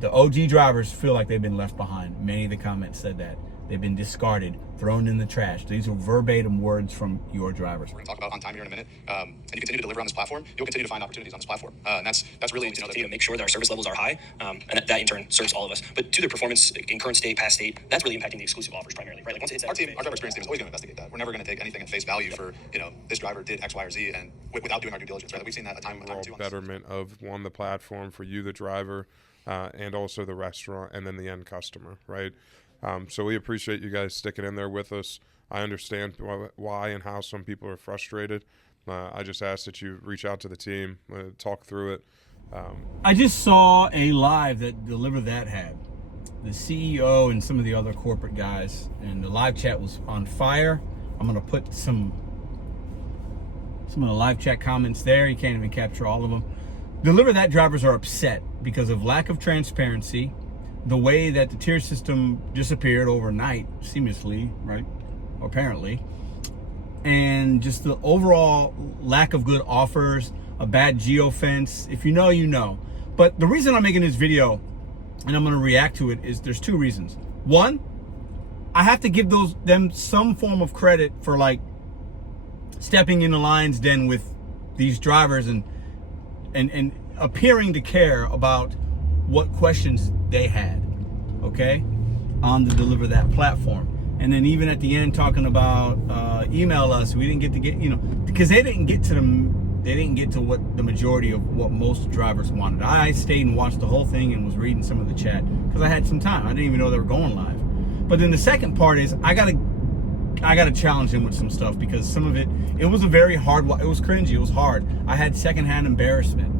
The OG drivers feel like they've been left behind. Many of the comments said that. They've been discarded, thrown in the trash. These are verbatim words from your drivers. We're going to talk about on time here in a minute. And you continue to deliver on this platform, you'll continue to find opportunities on this platform. And that's really, to make sure that our service levels are high, and that in turn serves all of us. But to their performance in current state, past state, that's really impacting the exclusive offers primarily, right? Like once it hits our driver experience team is always going to investigate that. We're never going to take anything at face value for, this driver did X, Y, or Z, and without doing our due diligence, right? We've seen that a time or two. Betterment of one, the platform for you, the driver, and also the restaurant, and then the end customer, right? So we appreciate you guys sticking in there with us. I understand why and how some people are frustrated. I just ask that you reach out to the team, talk through it. I just saw a live that DeliverThat had. The CEO and some of the other corporate guys, and the live chat was on fire. I'm going to put some of the live chat comments there. You can't even capture all of them. DeliverThat drivers are upset because of lack of transparency, the way that the tier system disappeared overnight, seamlessly, right? Apparently. And just the overall lack of good offers, a bad geofence. If you know, you know. But the reason I'm making this video, and I'm going to react to it, is there's two reasons. One, I have to give them some form of credit for like stepping in the lion's den with these drivers and appearing to care about what questions they had, okay, on the DeliverThat platform. And then even at the end talking about email us, we didn't get to because they didn't get to what the majority of what most drivers wanted. I stayed and watched the whole thing and was reading some of the chat because I had some time. I didn't even know they were going live. But then the second part is I gotta challenge them with some stuff, because some of it was a very hard, it was cringy, it was hard. I had secondhand embarrassment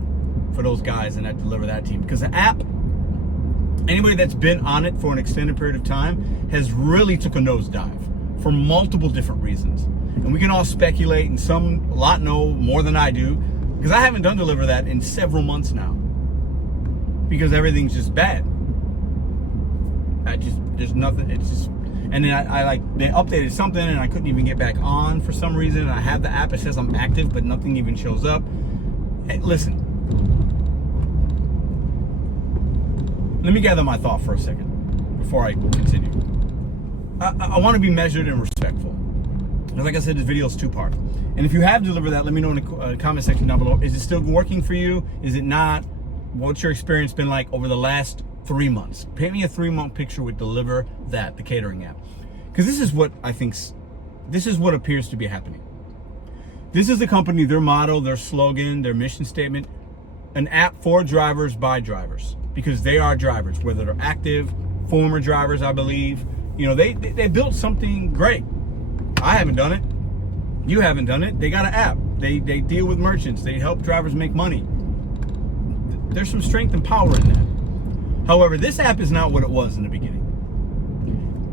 for those guys in that DeliverThat team, because the app, anybody that's been on it for an extended period of time, has really took a nosedive for multiple different reasons. And we can all speculate, and a lot know more than I do, because I haven't done DeliverThat in several months now, because everything's just bad. There's nothing, it's just, and then they updated something and I couldn't even get back on for some reason. And I have the app, it says I'm active, but nothing even shows up. Hey, listen, let me gather my thought for a second before I continue. I want to be measured and respectful. And like I said, this video is two-part. And if you have DeliverThat, let me know in the comment section down below. Is it still working for you? Is it not? What's your experience been like over the last 3 months? Paint me a 3-month picture with DeliverThat, the catering app. Because this is what this is what appears to be happening. This is the company, their motto, their slogan, their mission statement, an app for drivers by drivers. Because they are drivers, whether they're active, former drivers, I believe. They built something great. I haven't done it. You haven't done it. They got an app. They deal with merchants. They help drivers make money. There's some strength and power in that. However, this app is not what it was in the beginning.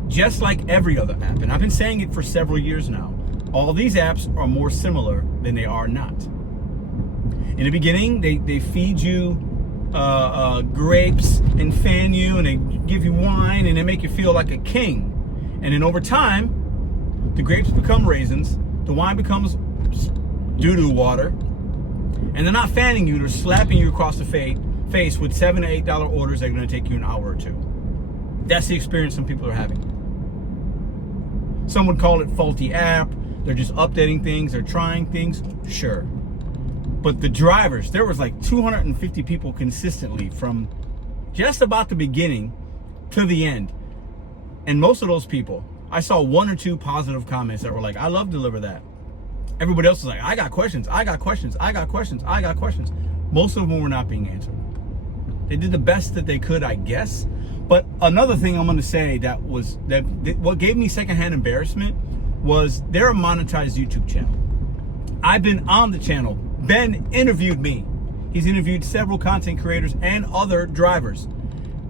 Just like every other app, and I've been saying it for several years now, all these apps are more similar than they are not. In the beginning, they feed you grapes and fan you, and they give you wine, and they make you feel like a king. And then over time, the grapes become raisins, the wine becomes doo-doo water, and they're not fanning you, they're slapping you across the face with $7 to $8 orders that are going to take you an hour or two. That's the experience some people are having. Some would call it faulty app, they're just updating things, they're trying things, sure. But the drivers, there was like 250 people consistently from just about the beginning to the end. And most of those people, I saw 1 or 2 positive comments that were like, I love DeliverThat. Everybody else was like, I got questions, I got questions, I got questions, I got questions. Most of them were not being answered. They did the best that they could, I guess. But another thing I'm going to say what gave me secondhand embarrassment was they're a monetized YouTube channel. I've been on the channel. Ben interviewed me. He's interviewed several content creators and other drivers.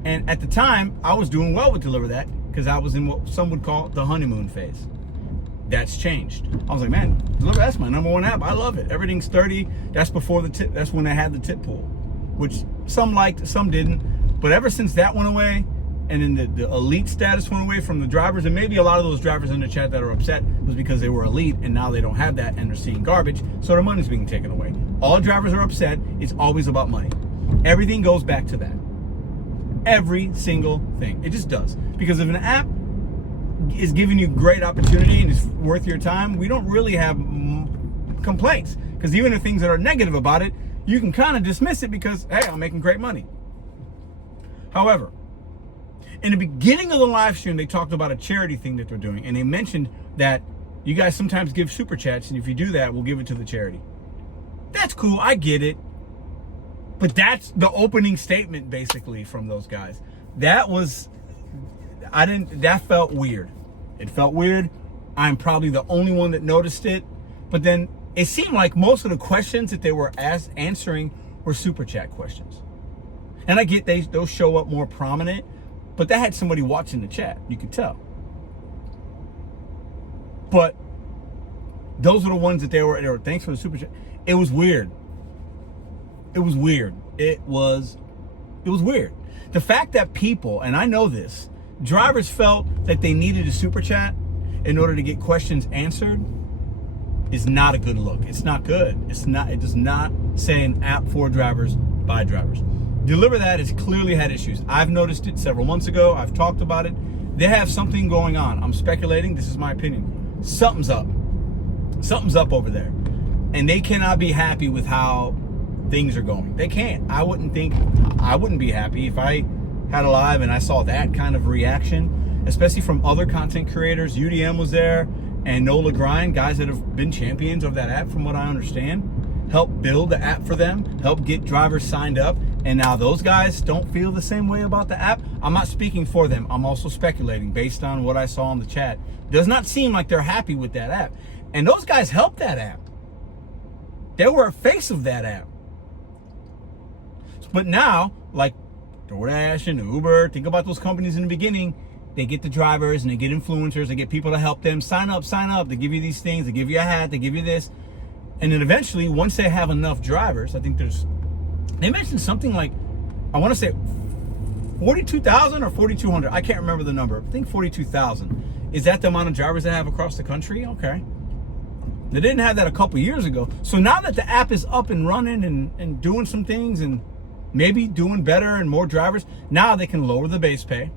And at the time, I was doing well with DeliverThat because I was in what some would call the honeymoon phase. That's changed. I was like, man, that's my #1 app. I love it. Everything's 30. That's before the tip. That's when they had the tip pool, which some liked, some didn't. But ever since that went away, and then the elite status went away from the drivers, and maybe a lot of those drivers in the chat that are upset was because they were elite and now they don't have that and they're seeing garbage, so their money's being taken away. All drivers are upset. It's always about money. Everything goes back to that. Every single thing. It just does. Because if an app is giving you great opportunity and it's worth your time, we don't really have complaints. Because even the things that are negative about it, you can kind of dismiss it because, hey, I'm making great money. However, in the beginning of the live stream, they talked about a charity thing that they're doing. And they mentioned that you guys sometimes give super chats. And if you do that, we'll give it to the charity. That's cool. I get it. But that's the opening statement basically from those guys. That felt weird. It felt weird. I'm probably the only one that noticed it. But then it seemed like most of the questions that they were answering were super chat questions. And I get those show up more prominent, but that had somebody watching the chat. You could tell. But those are the ones that they were thanks for the super chat. It was weird. It was weird. It was weird. The fact that people, and I know this, drivers felt that they needed a super chat in order to get questions answered is not a good look. It's not good. It does not say an app for drivers by drivers. DeliverThat has clearly had issues. I've noticed it several months ago. I've talked about it. They have something going on. I'm speculating. This is my opinion. Something's up. Something's up over there. And they cannot be happy with how things are going. They can't. I wouldn't be happy if I had a live and I saw that kind of reaction, especially from other content creators. UDM was there and Nola Grind, guys that have been champions of that app from what I understand, help build the app for them, help get drivers signed up. And now those guys don't feel the same way about the app. I'm not speaking for them. I'm also speculating based on what I saw in the chat. Does not seem like they're happy with that app. And those guys helped that app. They were a face of that app. But now, like DoorDash and Uber, think about those companies in the beginning. They get the drivers and they get influencers. They get people to help them. Sign up. They give you these things. They give you a hat. They give you this. And then eventually, once they have enough drivers, I think they mentioned something like, I want to say 42,000 or 4,200. I can't remember the number. I think 42,000. Is that the amount of drivers they have across the country? Okay. They didn't have that a couple years ago. So now that the app is up and running and doing some things and maybe doing better and more drivers, now they can lower the base pay,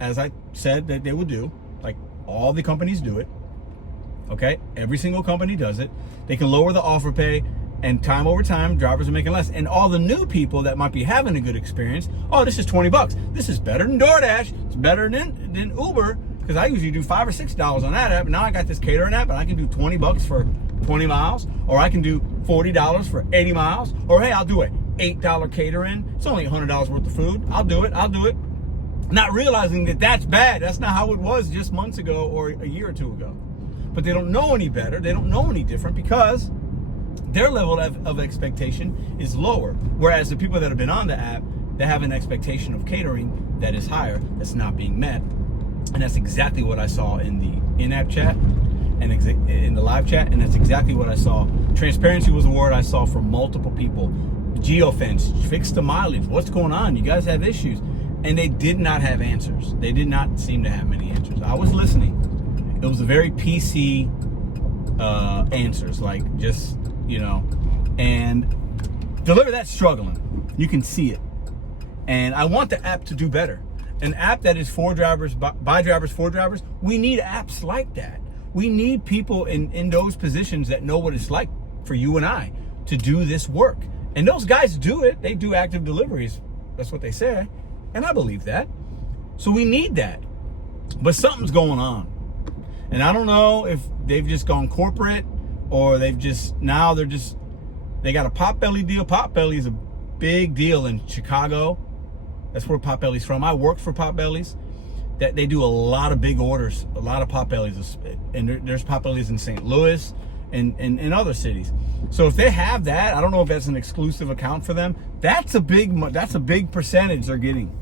as I said that they would do. Like all the companies do it. Okay? Every single company does it. They can lower the offer pay, and time over time, drivers are making less. And all the new people that might be having a good experience, oh, this is $20. This is better than DoorDash. It's better than Uber, because I usually do $5 or $6 on that app. And now I got this catering app, and I can do $20 for 20 miles, or I can do $40 for 80 miles, or hey, I'll do it. $8 catering. It's only $100 worth of food. I'll do it. Not realizing that that's bad. That's not how it was just months ago or a year or two ago. But they don't know any better. They don't know any different because their level of expectation is lower. Whereas the people that have been on the app, they have an expectation of catering that is higher, that's not being met. And that's exactly what I saw in the in-app chat and in the live chat. And that's exactly what I saw. Transparency was a word I saw from multiple people. Geofence, fix the mileage. What's going on? You guys have issues. And they did not have answers. They did not seem to have many answers. I was listening. It was a very PC answers, like just, and DeliverThat's struggling. You can see it. And I want the app to do better. An app that is for drivers, by drivers, for drivers. We need apps like that. We need people in those positions that know what it's like for you and I to do this work. And those guys do it. They do active deliveries. That's what they say. And I believe that. So we need that. But something's going on. And I don't know if they've just gone corporate or they got a Potbelly deal. Potbelly is a big deal in Chicago. That's where Potbelly's from. I worked for Potbelly's. That they do a lot of big orders, a lot of Potbellies, and there's Potbellies in St. Louis and in other cities. So if they have that, I don't know if that's an exclusive account for them. That's a big percentage they're getting.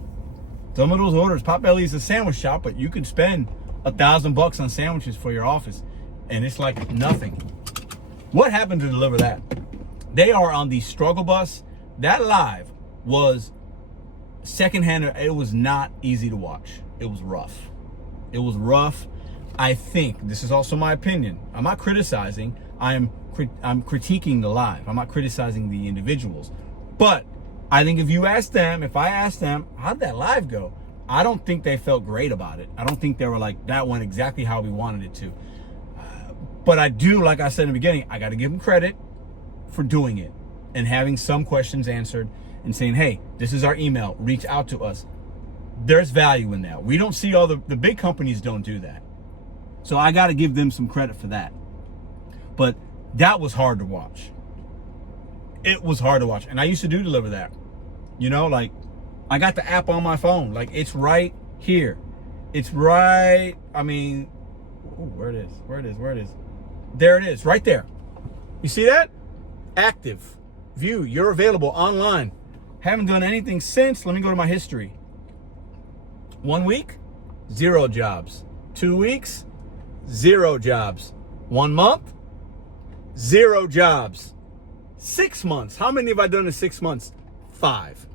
Some of those orders, Potbelly is a sandwich shop, but you could spend $1,000 on sandwiches for your office, and it's like nothing. What happened to DeliverThat? They are on the struggle bus. That live was secondhand. It was not easy to watch. It was rough. I think this is also my opinion. I'm not criticizing. I'm critiquing the live. I'm not criticizing the individuals. But I think if I asked them, how'd that live go? I don't think they felt great about it. I don't think they were like, that went exactly how we wanted it to. But I do, like I said in the beginning, I got to give them credit for doing it and having some questions answered and saying, hey, this is our email, reach out to us. There's value in that. We don't see all the big companies don't do that. So I got to give them some credit for that. But that was hard to watch. It was hard to watch. And I used to do DeliverThat. You know, like, I got the app on my phone. Like, it's right here. It's right, I mean, ooh, where it is. There it is, right there. You see that? Active. View, you're available online. Haven't done anything since. Let me go to my history. 1 week, 0 jobs. 2 weeks, 0 jobs. 1 month, 0 jobs. 6 months. How many have I done in 6 months? 5.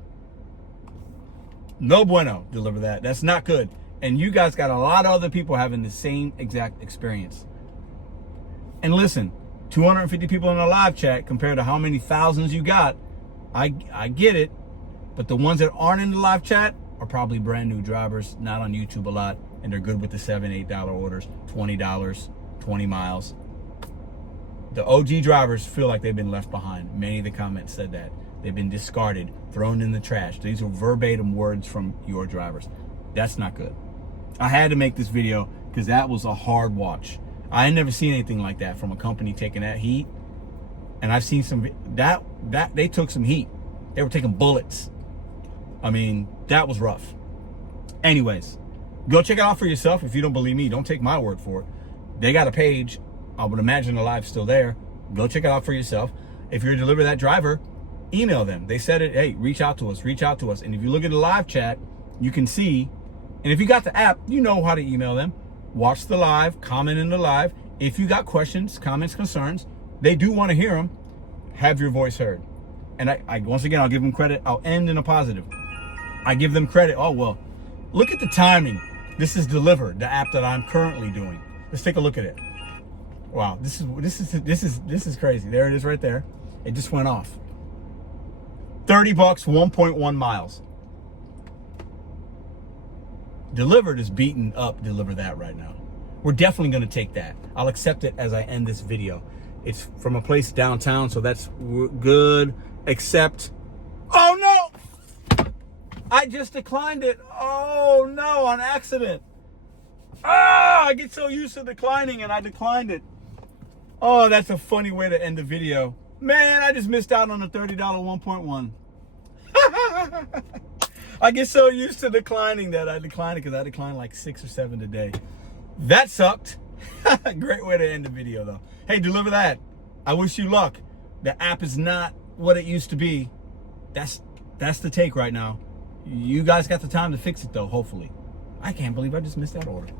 No bueno, DeliverThat. That's not good. And you guys got a lot of other people having the same exact experience. And listen, 250 people in a live chat compared to how many thousands you got, I get it. But the ones that aren't in the live chat are probably brand new drivers, not on YouTube a lot, and they're good with the $7, $8 orders, $20, 20 miles. The OG drivers feel like they've been left behind. Many of the comments said that. They've been discarded, thrown in the trash. These are verbatim words from your drivers. That's not good. I had to make this video because that was a hard watch. I had never seen anything like that from a company taking that heat. And I've seen some, that they took some heat. They were taking bullets. I mean, that was rough. Anyways, go check it out for yourself. If you don't believe me, don't take my word for it. They got a page. I would imagine the live's still there. Go check it out for yourself. If you're a DeliverThat driver, email them. They said it, hey, reach out to us. And if you look at the live chat, you can see, and if you got the app, you know how to email them. Watch the live, comment in the live. If you got questions, comments, concerns, they do want to hear them. Have your voice heard. And I once again, I'll give them credit. I'll end in a positive. I give them credit. Oh, well, look at the timing. This is Deliver, the app that I'm currently doing. Let's take a look at it. Wow, this is crazy. There it is right there. It just went off. $30, 1.1 miles. Delivered is beating up DeliverThat right now. We're definitely going to take that. I'll accept it as I end this video. It's from a place downtown, so that's good. Except, oh no! I just declined it. Oh no, on accident. Ah, I get so used to declining and I declined it. Oh, that's a funny way to end the video. Man, I just missed out on the $30 1.1. I get so used to declining that I declined it because I declined like 6 or 7 today. That sucked. Great way to end the video though. Hey, DeliverThat. I wish you luck. The app is not what it used to be. That's the take right now. You guys got the time to fix it though, hopefully. I can't believe I just missed that order.